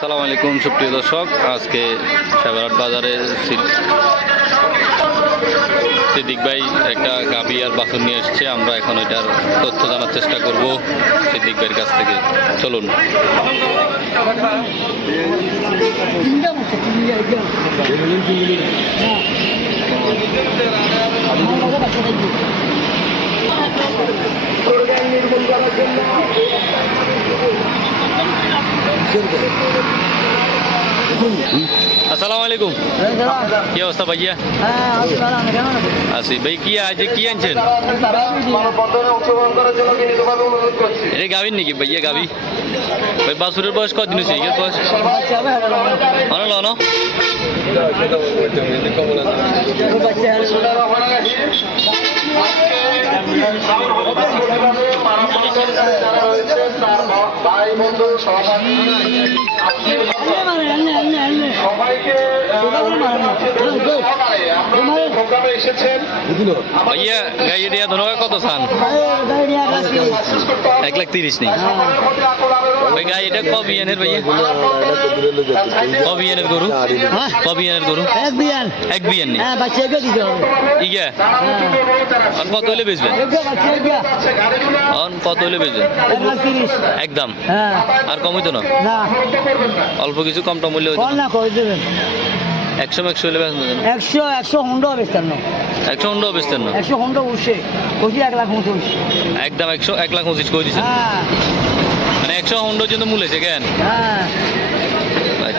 আসসালামু আলাইকুম সুপ্রিয় দর্শক, আজকে সাগরহাট বাজারে সিদ্দিক ভাই একটা গাভী আর বাছুর নিয়ে এসছে। আমরা এখন এটার তথ্য জানার চেষ্টা করব সিদ্দিক ভাইয়ের কাছ থেকে। চলুন। আসসালামু আলাইকুম। কি অবস্থা ভাইয়া? আছি ভাই। কি আজ কি আনছেন? এটা গাভীর নাকি ভাইয়া? গাভী ভাই বাছুরের বয়স কতদিন হয়েছে? এর বয়স অনল অন ভাইয়া গাড়ি দিয়া ধন্যবাদ। কত চান? 1,30,000 নেই ভাই। গাড়ি এটা কবি এনের ভাইয়া? কবি এনের গরু? কবি এনের গরু? এক বিয়ান নেই ইয়া। কত হলে বেচবেন? কত হলে বেচবেন? একদম। আর কম হইতো না? অল্প কিছু কম টম হইলে 100 হলে বেচবেন? 100 হুন্ডা বেচতেন না। 100 হুন্ডা বেচতেন না? 100 হুন্ডা উঠছে 1,25,000। একদম 1,25,000 করে দিচ্ছেন? মানে 100 হুন্ডার জন্য মূল হয়েছে কেন?